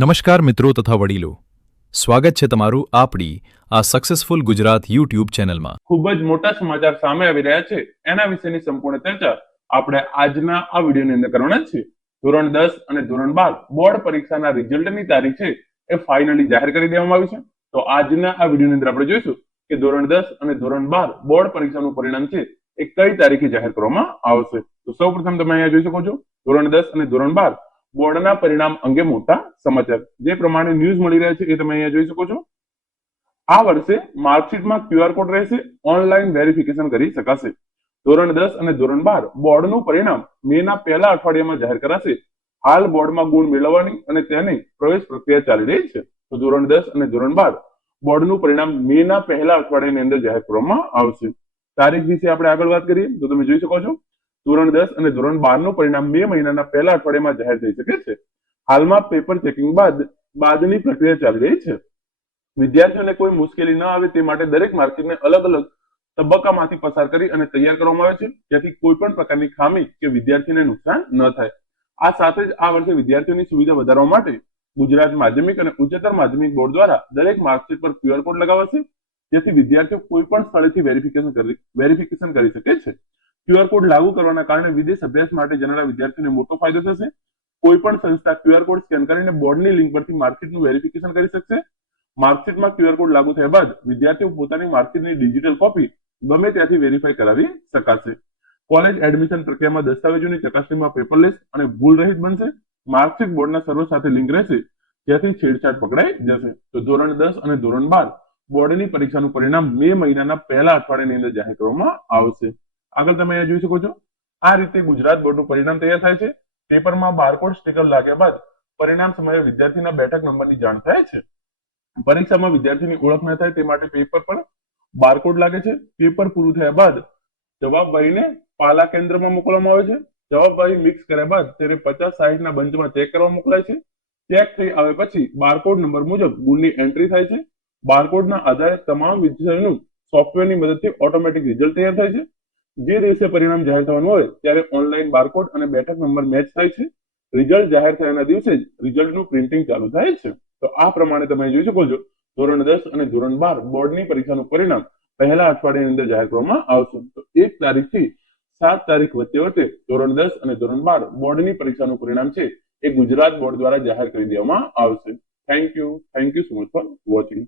નમસ્કાર મિત્રો તથા વડીલો, સ્વાગત છે તમારું આપણી આ સક્સેસફુલ ગુજરાત યુટ્યુબ ચેનલમાં। ખૂબ જ મોટા સમાચાર સામે આવી રહ્યા છે, એના વિશેની સંપૂર્ણ ચર્ચા આપણે આજના આ વિડીયોની અંદર કરવાના છીએ। ધોરણ 10 અને ધોરણ 12 બોર્ડ પરીક્ષાના રિઝલ્ટની તારીખ છે એ ફાઇનલી જાહેર કરી દેવામાં આવી છે। તો આજના આ વિડીયોની અંદર આપણે જોઈશું કે ધોરણ 10 અને ધોરણ 12 બોર્ડ પરીક્ષાનું પરિણામ છે એ કઈ તારીખે જાહેર કરવામાં આવશે। તો સૌપ્રથમ તમે અહીંયા જોઈ શકો છો ધોરણ 10 અને ધોરણ 12 બોર્ડના પરિણામ અંગે મોટા સમાચાર જે પ્રમાણે ન્યૂઝ મળી રહ્યા છે એ તમે અહીંયા જોઈ શકો છો। આ વર્ષે માર્કશીટમાં QR કોડ રહેશે, ઓનલાઈન વેરિફિકેશન કરી શકાશે। ધોરણ 10 અને ધોરણ 12 બોર્ડનું પરિણામ મેના પહેલા અઠવાડિયામાં જાહેર કરાશે। હાલ બોર્ડમાં ગુણ મેળવવાની અને તેની પ્રવેશ પ્રક્રિયા ચાલી રહી છે। તો ધોરણ 10 અને ધોરણ 12 બોર્ડનું પરિણામ મેના પહેલા અઠવાડિયાની અંદર જાહેર કરવામાં આવશે। તારીખ વિશે આપણે આગળ વાત કરીએ તો તમે જોઈ શકો છો ધોરણ 10 અને ધોરણ 12 નું પરિણામ મે મહિનાના પહેલા અઠવાડિયામાં જાહેર થઈ શકે છે। હાલમાં પેપર ચેકિંગ બાદની પ્રક્રિયા ચાલી રહી છે। વિદ્યાર્થીઓને કોઈ મુશ્કેલી ન આવે તે માટે દરેક માર્કશીટને અલગ અલગ તબક્કામાંથી પસાર કરી અને તૈયાર કરવામાં આવે છે, જેથી કોઈ પણ પ્રકારની ખામી કે વિદ્યાર્થીને નુકસાન ન થાય। આ સાથે જ આ વર્ષે વિદ્યાર્થીઓની સુવિધા વધારવા માટે ગુજરાત માધ્યમિક અને ઉચ્ચતર માધ્યમિક બોર્ડ દ્વારા દરેક માર્કશીટ પર QR કોડ લગાવાશે, જેથી વિદ્યાર્થીઓ કોઈ પણ સ્થળેથી વેરિફિકેશન કરી શકે છે। QR કોડ લાગુ કરવાના કારણે વિદેશ અભ્યાસ માટે જનારા વિદ્યાર્થીઓને મોટો ફાયદો થશે। કોઈ પણ સંસ્થા QR કોડ સ્કેન કરીને બોર્ડની લિંક પરથી માર્કશીટનું વેરિફિકેશન કરી શકશે। માર્કશીટમાં QR કોડ લાગુ થયા બાદ વિદ્યાર્થીઓ પોતાની માર્કશીટની ડિજિટલ કોપી ગમે ત્યાંથી વેરીફાઈ કરાવી શકાશે। કોલેજ એડમિશન પ્રક્રિયામાં દસ્તાવેજોની ચકાસણીમાં પેપરલેસ અને ભૂલ રહિત બનશે। માર્કશીટ બોર્ડના સર્વર સાથે લિંક રહેશે, જેથી છેડછાડ પકડાઈ જશે। તો ધોરણ 10 અને ધોરણ 12 બોર્ડની પરીક્ષાનું પરિણામ મે મહિનાના પહેલા અઠવાડિયાની અંદર જાહેર કરવામાં આવશે। આગળ તમે અહીંયા જોઈ શકો છો આ રીતે ગુજરાત બોર્ડનું પરિણામ તૈયાર થાય છે। પેપરમાં બારકોડ સ્ટીકર લાગ્યા બાદ પરિણામ સમયે વિદ્યાર્થીના બેઠક નંબરની જાણ થાય છે। પરીક્ષામાં વિદ્યાર્થીની ઓળખ ન થાય તે માટે પેપર પર બારકોડ લાગે છે। પેપર પૂરું થયા બાદ જવાબવાહીને પાલા કેન્દ્રમાં મોકલવામાં આવે છે। જવાબવાહી મિક્સ કર્યા બાદ તેને 50-60 ના બંચમાં ચેક કરવા મોકલાય છે। ચેક થઈ આવે પછી બારકોડ નંબર મુજબ ગુણની એન્ટ્રી થાય છે। બારકોડના આધારે તમામ વિષયનું સોફ્ટવેરની મદદથી ઓટોમેટિક રિઝલ્ટ તૈયાર થાય છે। જે દિવસે પરિણામ જાહેર થવાનું હોય ત્યારે ઓનલાઈન બારકોડ અને બેઠક નંબર મેચ થાય છે। રિઝલ્ટ જાહેર થયાના દિવસે જ રિઝલ્ટનું પ્રિન્ટિંગ ચાલુ થાય છે। તો આ પ્રમાણે તમે જોઈ શકો છો ધોરણ 10 અને ધોરણ 12 બોર્ડની પરીક્ષાનું પરિણામ પહેલા અઠવાડિયાની અંદર જાહેર કરવામાં આવશે। તો 1 તારીખથી 7 તારીખ વચ્ચે ધોરણ 10 અને ધોરણ 12 બોર્ડની પરીક્ષાનું પરિણામ છે એ ગુજરાત બોર્ડ દ્વારા જાહેર કરી દેવામાં આવશે। Thank you so much for watching.